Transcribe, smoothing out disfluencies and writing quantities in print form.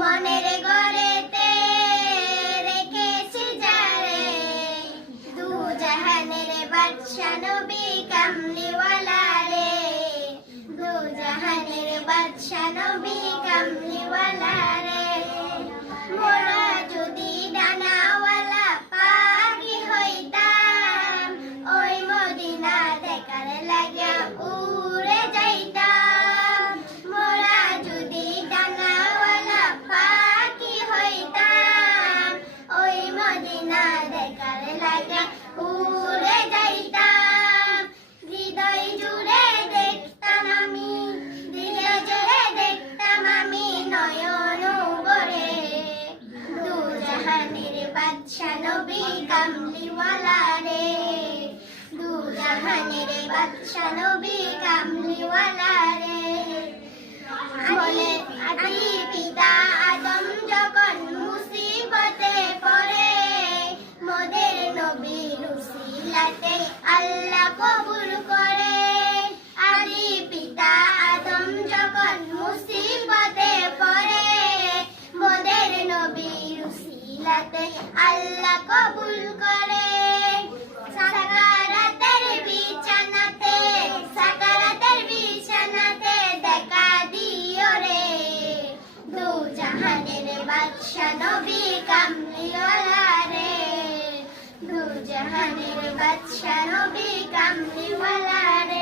মনের ঘরেতে রেখেছি যারে, দু জাহানের বাদশা নবী কামলিওয়ালা রে, দু জাহানের বাদশা নবী কামলিওয়ালা রে। মোরা যদি ডানাওয়ালা পাখি হইতাম, ওই মদিনা দেখার লাগিয়া উড়ে যাইতাম। মোরা যদি ডানাওয়ালা পাখি হইতাম, ওই মদিনা দেখার লাগিয়া উড়ে যাইতাম। হৃদয় জুড়ে দেখতাম আমি, হৃদয় জুড়ে দেখতাম আমি নয়ন ভরে, দু জাহানের বাদশা নবী কামলিওয়ালা রে, দু জাহানের বাদশা নবী কামলিওয়ালা রে। বলে আদি পিতা আদম যখন মুসিবতে পড়ে, মোদের নবীর উসিলাতে আল্লাহ কবুল করে। আদি পিতা আদম যখন মুসিবতে পড়ে, মোদের নবীর উসিলাতে আল্লাহ কবুল করে। সাকারাতের বিছানাতে, সাকারাতের বিছানাতে দেখা দিও রে, দু জাহানের বাদশা নবী কামলিওয়ালা রে, দু জাহানের বাদশা নবী কামলিওয়ালা রে।